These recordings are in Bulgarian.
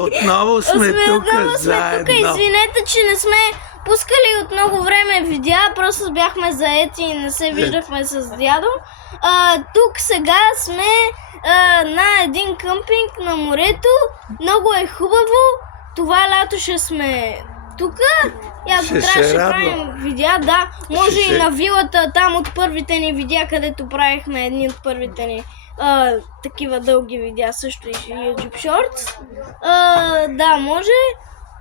Отново сме тук заедно. Извинете, че не сме пускали от много време видеа, просто бяхме заети и не се виждахме с дядо. Тук сега сме на един къмпинг на морето. Много е хубаво. Това лято ще сме тук. И ако трябваше да правим видеа, да, може и на вилата, там от първите ни видеа, където правихме едни от първите ни такива дълги видеа, също и YouTube Shorts. Да, може.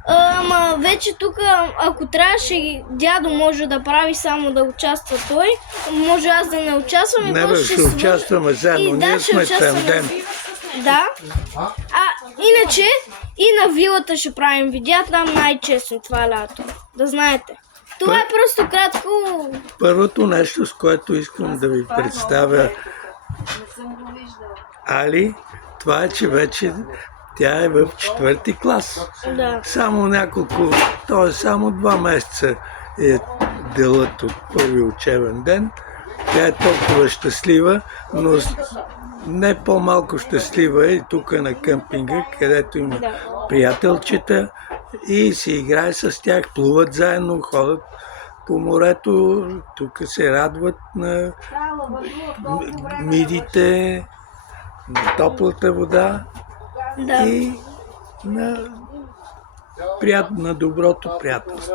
Ама вече тук, ако трябваше, дядо може да прави само да участва той, може аз да не участвам и не, ще участваме заедно, ние сме Тандем. Да. Иначе и на вилата ще правим видеа, там най-честно това лято. Да знаете. Това е просто кратко. Първото нещо, с което искам да ви представя Али, това е, че вече тя е в 4-ти клас. Да. Само няколко, т.е. само 2 месеца е делът от първи учебен ден. Тя е толкова щастлива, но не по-малко щастлива е и тук на къмпинга, където има приятелчета и се играе с тях, плуват заедно, ходят по морето, тук се радват на мидите, на топлата вода и на доброто приятелство.